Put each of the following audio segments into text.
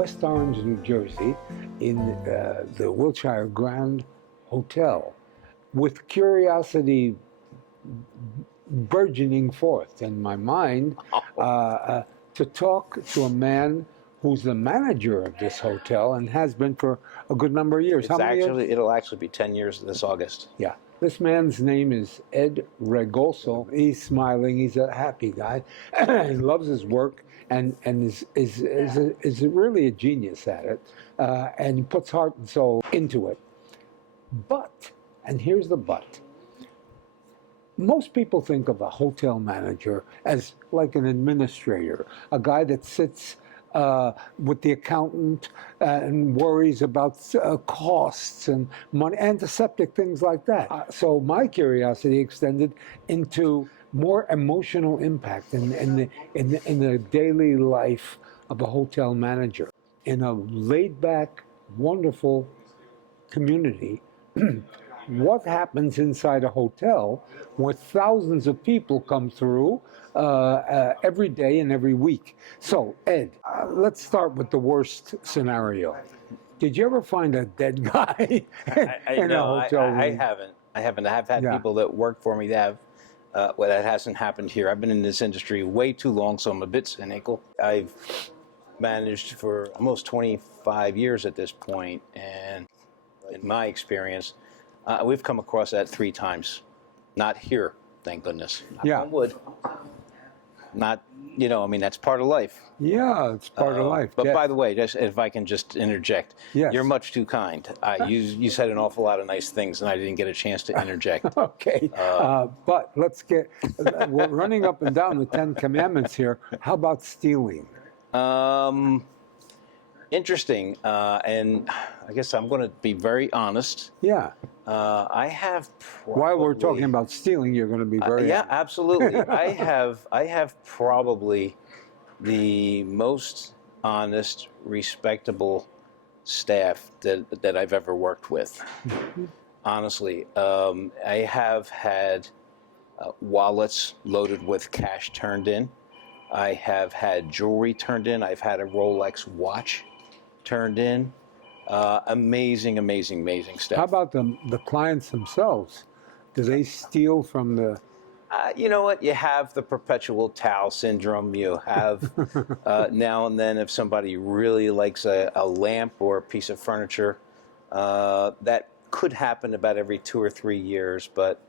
West Orange, New Jersey, in the Wilshire Grand Hotel, with curiosity burgeoning forth in my mind, to talk to a man who's the manager of this hotel and has been for a good number of years. How many years? It'll actually be 10 years this August. Yeah. This man's name is Ed Reagoso. He's smiling. He's a happy guy. He loves his work and is really a genius at it. And he puts heart and soul into it. But, and here's the but, most people think of a hotel manager as like an administrator, a guy that sits with the accountant and worries about costs and money, antiseptic, things like that. So my curiosity extended into more emotional impact in the daily life of a hotel manager. In a laid-back, wonderful community, what happens inside a hotel where thousands of people come through every day and every week. So, Ed, let's start with the worst scenario. Did you ever find a dead guy in a hotel room? I haven't. I have had people that work for me that have. Well, that hasn't happened here. I've been in this industry way too long, so I'm a bit cynical. I've managed for almost 25 years at this point, and in my experience, we've come across that 3 times. Not here, thank goodness. Yeah. I would. Not, I mean, that's part of life. Yeah, it's part of life. But by the way, just if I can just interject, yes. You're much too kind. You said an awful lot of nice things, and I didn't get a chance to interject. Okay, but let's get, we're running up and down the 10 Commandments here. How about stealing? Interesting, and I guess I'm going to be very honest. Yeah. I have probably, while we're talking about stealing, you're going to be very yeah, honest. absolutely. I have probably the most honest, respectable staff that I've ever worked with. Honestly, I have had wallets loaded with cash turned in. I have had jewelry turned in. I've had a Rolex watch turned in. Amazing staff. How about the clients themselves? Do they steal from the... You know what? You have the perpetual towel syndrome. You have now and then if somebody really likes a lamp or a piece of furniture, that could happen about every 2 or 3 years, but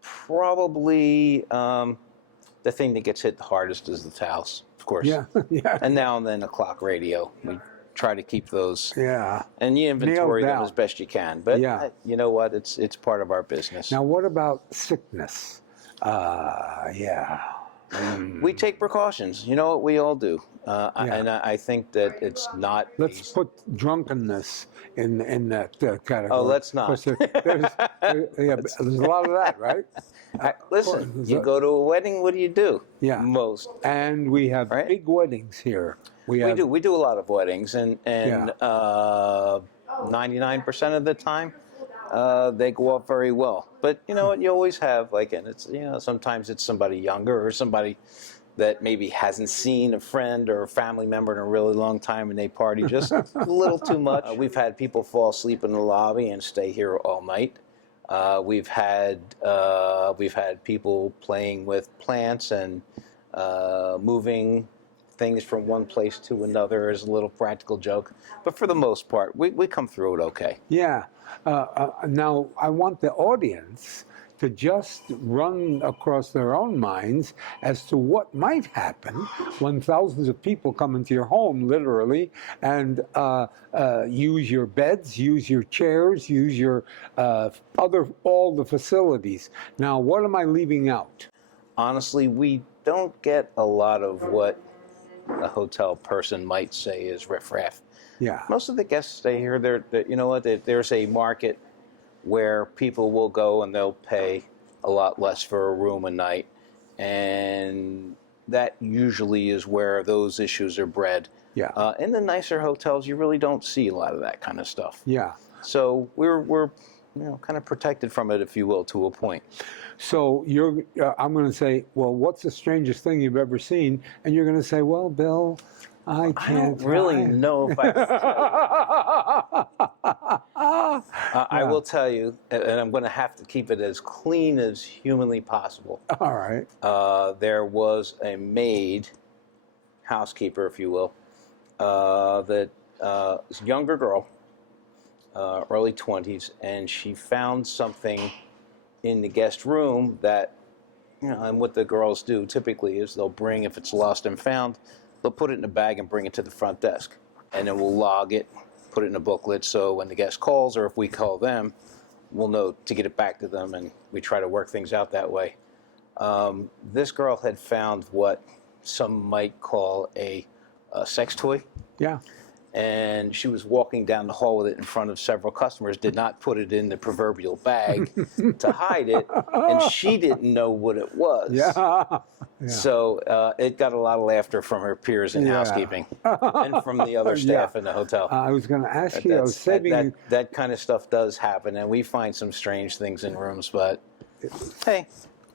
probably the thing that gets hit the hardest is the towels, of course. Yeah, yeah. And now and then a clock radio. We try to keep those. Yeah. And you inventory them as best you can. But yeah. You know what? It's part of our business. Now, what about sickness? Yeah. We take precautions. You know what? We all do. And I think that it's not... Let's put drunkenness in that category. Oh, let's not. There's a lot of that, right? Listen, you go to a wedding, what do you do? Yeah. Most. And we have big weddings here. We do. We do a lot of weddings, and 99% of the time, they go off very well. But you know what? You always have, and it's, sometimes it's somebody younger or somebody that maybe hasn't seen a friend or a family member in a really long time, and they party just a little too much. We've had people fall asleep in the lobby and stay here all night. We've had people playing with plants and moving things from one place to another as a little practical joke. But for the most part, we come through it okay. Yeah. Now, I want the audience to just run across their own minds as to what might happen when thousands of people come into your home, literally, and use your beds, use your chairs, use your all the facilities. Now, what am I leaving out? Honestly, we don't get a lot of what a hotel person might say is riffraff. Yeah. Most of the guests stay here. There's a market where people will go and they'll pay a lot less for a room a night, and that usually is where those issues are bred. Yeah. In the nicer hotels, you really don't see a lot of that kind of stuff. Yeah. So we're kind of protected from it, if you will, to a point. So I'm going to say, well, what's the strangest thing you've ever seen? And you're going to say, well, Bill, I can't don't really try. know if I can tell you. I will tell you, and I'm going to have to keep it as clean as humanly possible. All right. There was a maid, housekeeper, if you will, that was a younger girl, early 20s, and she found something in the guest room that, and what the girls do typically is they'll bring, if it's lost and found, they'll put it in a bag and bring it to the front desk. And then we'll log it, put it in a booklet, so when the guest calls, or if we call them, we'll know to get it back to them, and we try to work things out that way. This girl had found what some might call a sex toy. Yeah. And she was walking down the hall with it in front of several customers, did not put it in the proverbial bag to hide it, and she didn't know what it was. Yeah. So it got a lot of laughter from her peers in housekeeping and from the other staff in the hotel. I was going to ask you, I was saving you. That kind of stuff does happen, and we find some strange things in rooms, but hey,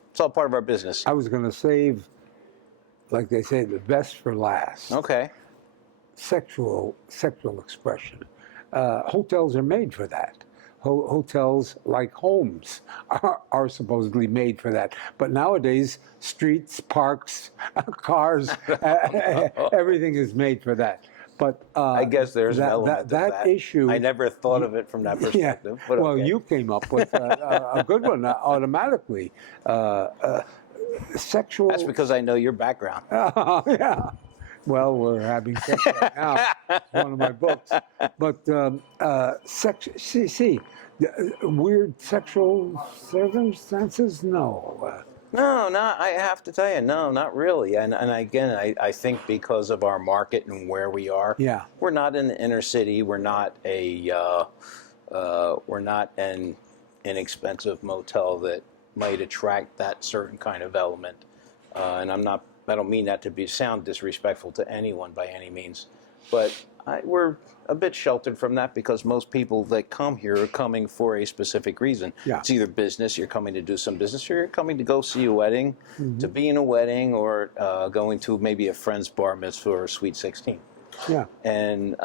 it's all part of our business. I was going to save, like they say, the best for last. Okay. Sexual expression. Hotels are made for that. Hotels, like homes, are supposedly made for that. But nowadays, streets, parks, cars, everything is made for that. But I guess there's an element of that issue. I never thought of it from that perspective. Yeah. But Well, okay. you came up with a good one automatically. Sexual. That's because I know your background. Yeah. Well, we're having sex right now. It's one of my books. But weird sexual circumstances? No. No, I have to tell you, no, not really. And again, I think because of our market and where we are, Yeah. we're not in the inner city. We're not an inexpensive motel that might attract that certain kind of element. And I don't mean that to sound disrespectful to anyone by any means, but we're a bit sheltered from that because most people that come here are coming for a specific reason. Yeah. It's either business, you're coming to do some business, or you're coming to go see a wedding, to be in a wedding, or going to maybe a friend's bar mitzvah or sweet 16. Yeah. And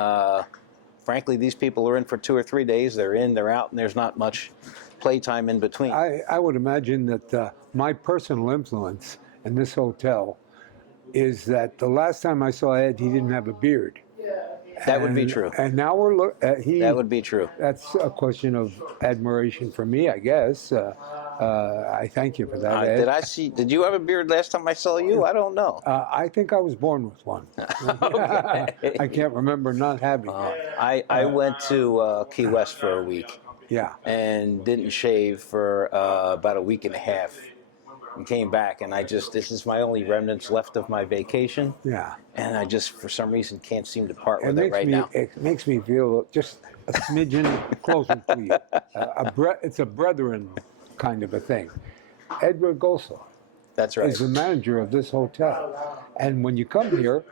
frankly, these people are in for 2 or 3 days. They're in, they're out, and there's not much playtime in between. I would imagine that my personal influence in this hotel is that the last time I saw Ed, he didn't have a beard. That would be true. And now That would be true. That's a question of admiration for me, I guess. I thank you for that, Ed. Did you have a beard last time I saw you? I don't know. I think I was born with one. I can't remember not having it. I went to Key West for a week. Yeah. And didn't shave for about a week and a half. And came back, and this is my only remnants left of my vacation. Yeah. And I just, for some reason, can't seem to part with it right now. It makes me feel just a smidgen closer to you. It's a brethren kind of a thing. Ed Reagoso That's right. is the manager of this hotel. And when you come here,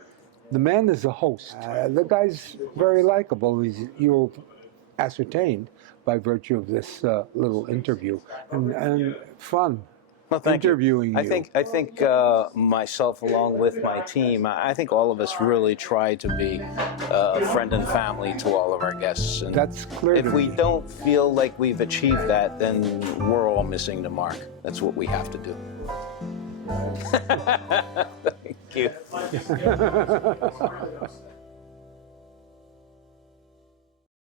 the man is a host. The guy's very likable. You'll ascertain by virtue of this little interview. And fun. Well, thank interviewing you. I think myself, along with my team, I think all of us really try to be a friend and family to all of our guests. And that's clear. If we don't feel like we've achieved that, then we're all missing the mark. That's what we have to do. Thank you.